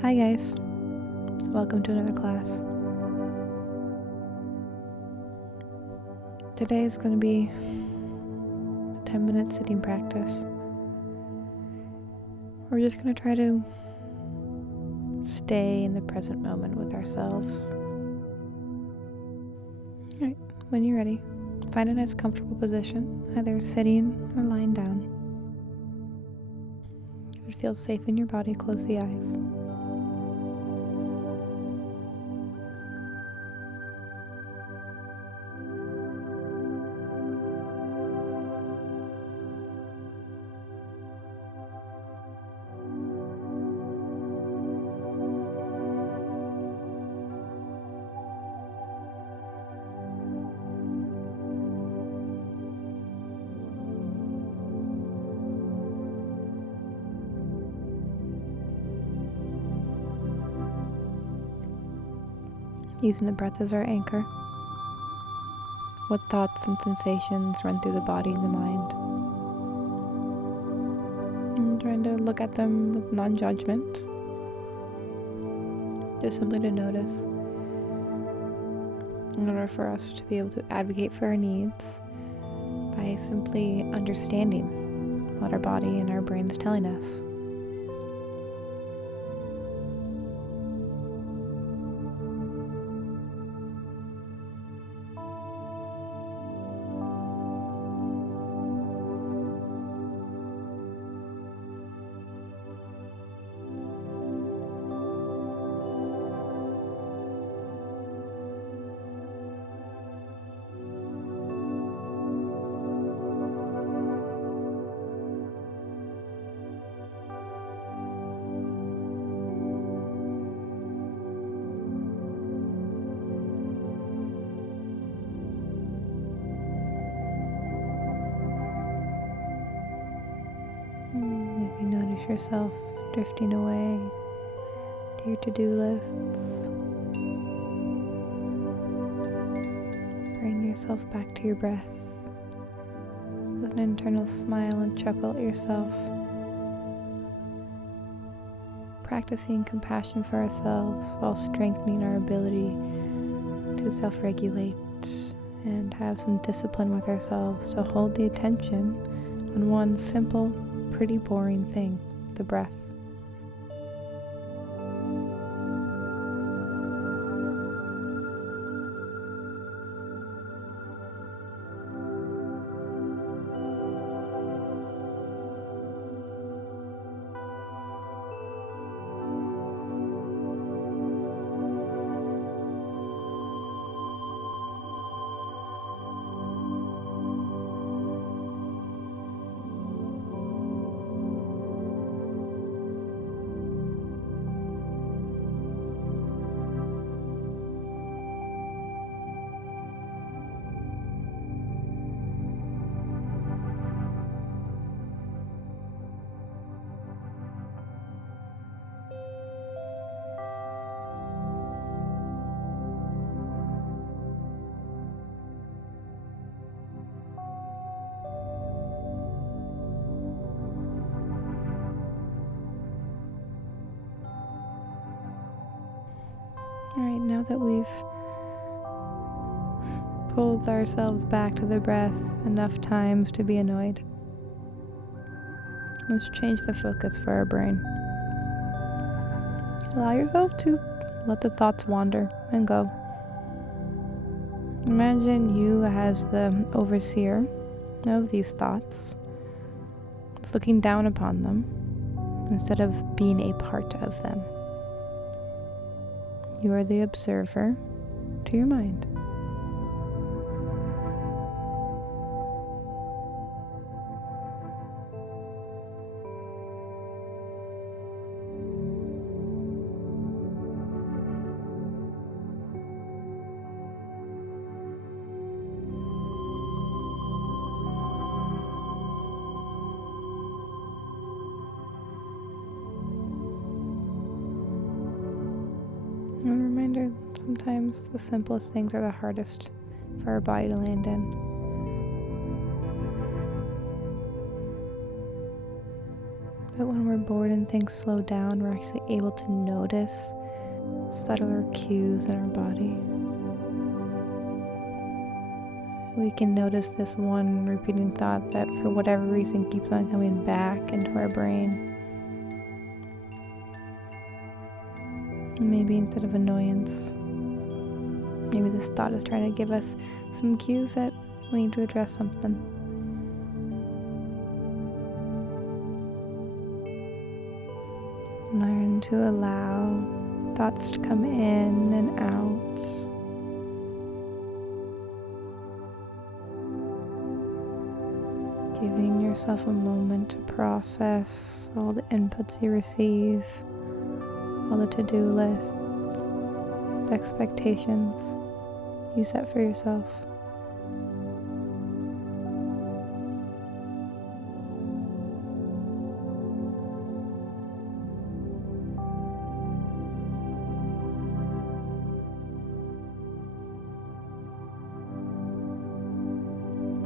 Hi guys, welcome to another class. Today is going to be a 10-minute sitting practice. We're just going to try to stay in the present moment with ourselves. Alright, when you're ready, find a nice comfortable position, either sitting or lying down. If it feels safe in your body, close the eyes. Using the breath as our anchor. What thoughts and sensations run through the body and the mind? And trying to look at them with non-judgment. Just simply to notice. In order for us to be able to advocate for our needs by simply understanding what our body and our brain is telling us. If you notice yourself drifting away to your to-do lists, bring yourself back to your breath with an internal smile and chuckle at yourself, practicing compassion for ourselves while strengthening our ability to self-regulate and have some discipline with ourselves to hold the attention on one simple, pretty boring thing, the breath. Alright, now that we've pulled ourselves back to the breath enough times to be annoyed, let's change the focus for our brain. Allow yourself to let the thoughts wander and go. Imagine you as the overseer of these thoughts, looking down upon them instead of being a part of them. You are the observer to your mind. And a reminder, sometimes the simplest things are the hardest for our body to land in. But when we're bored and things slow down, we're actually able to notice subtler cues in our body. We can notice this one repeating thought that for whatever reason keeps on coming back into our brain. Maybe instead of annoyance, maybe this thought is trying to give us some cues that we need to address something. Learn to allow thoughts to come in and out. Giving yourself a moment to process all the inputs you receive, all the to-do lists, the expectations you set for yourself.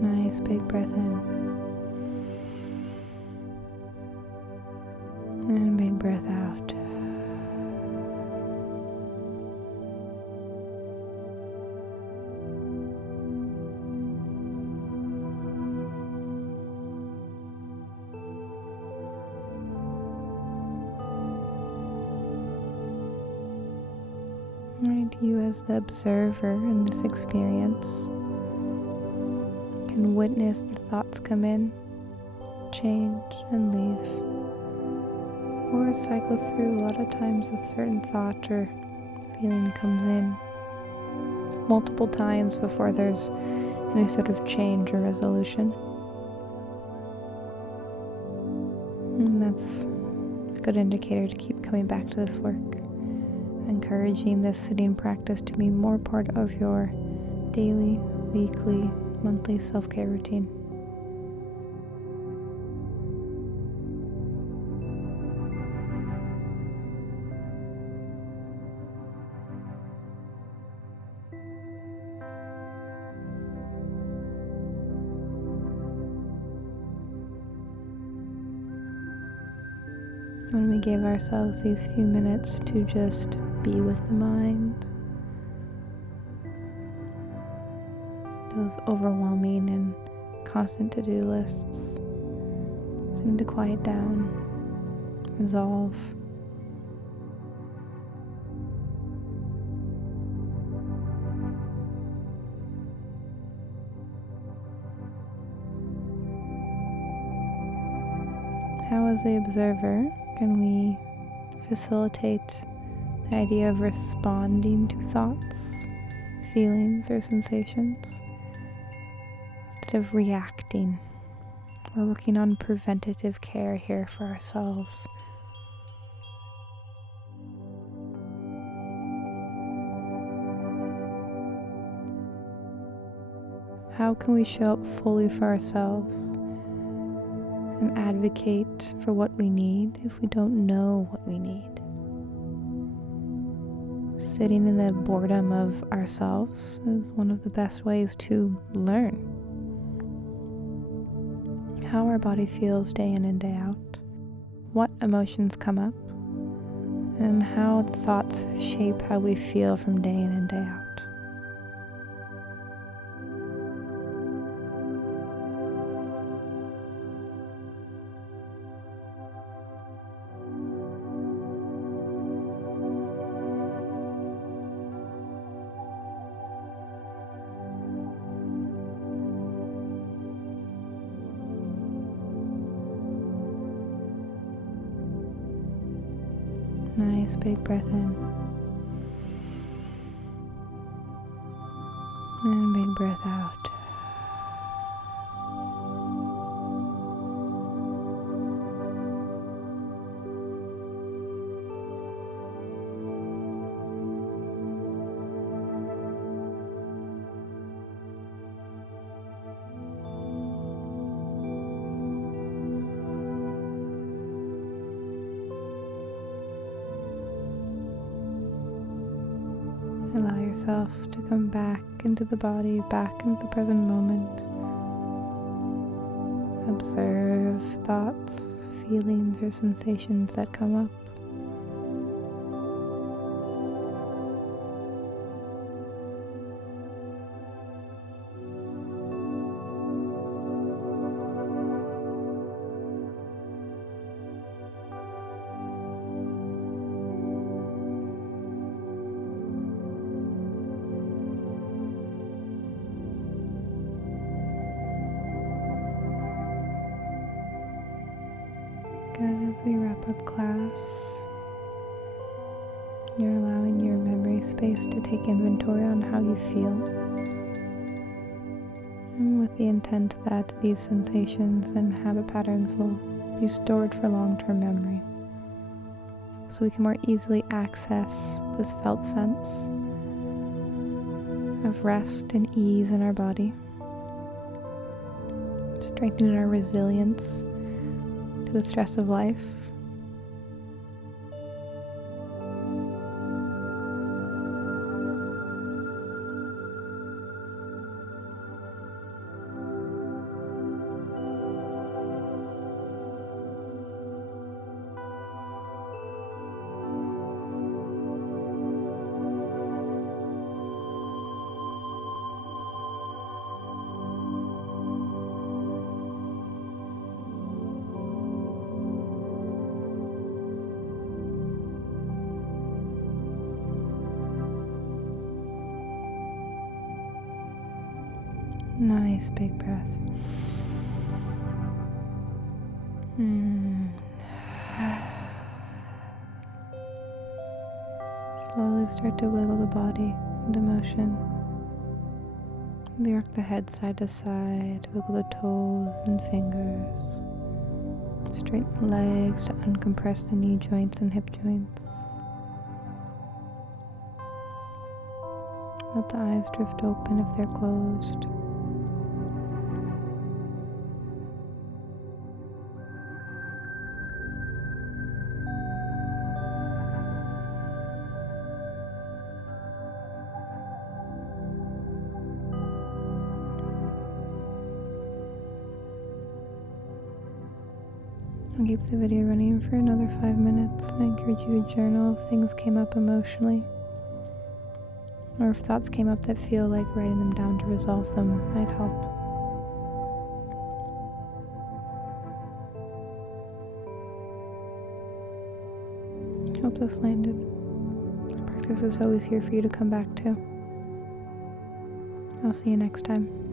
Nice big breath in. And big breath out. Right, you as the observer in this experience can witness the thoughts come in, change, and leave. Or cycle through. A lot of times a certain thought or feeling comes in multiple times before there's any sort of change or resolution. And that's a good indicator to keep coming back to this work. Encouraging this sitting practice to be more part of your daily, weekly, monthly self-care routine. When we give ourselves these few minutes to just be with the mind, those overwhelming and constant to-do lists seem to quiet down, resolve. How, as the observer, can we facilitate the idea of responding to thoughts, feelings, or sensations instead of reacting? We're working on preventative care here for ourselves. How can we show up fully for ourselves and advocate for what we need if we don't know what we need? Sitting in the boredom of ourselves is one of the best ways to learn how our body feels day in and day out, what emotions come up, and how the thoughts shape how we feel from day in and day out. Nice big breath in. And big breath out. Allow yourself to come back into the body, back into the present moment. Observe thoughts, feelings or sensations that come up. Good. As we wrap up class, you're allowing your memory space to take inventory on how you feel, and with the intent that these sensations and habit patterns will be stored for long-term memory, so we can more easily access this felt sense of rest and ease in our body, strengthening our resilience to the stress of life. Nice big breath. Slowly start to wiggle the body into motion. Maybe rock the head side to side, wiggle the toes and fingers. Straighten the legs to uncompress the knee joints and hip joints. Let the eyes drift open if they're closed. I'll keep the video running for another 5 minutes. I encourage you to journal if things came up emotionally, or if thoughts came up that feel like writing them down to resolve them might help. Hope this landed. This practice is always here for you to come back to. I'll see you next time.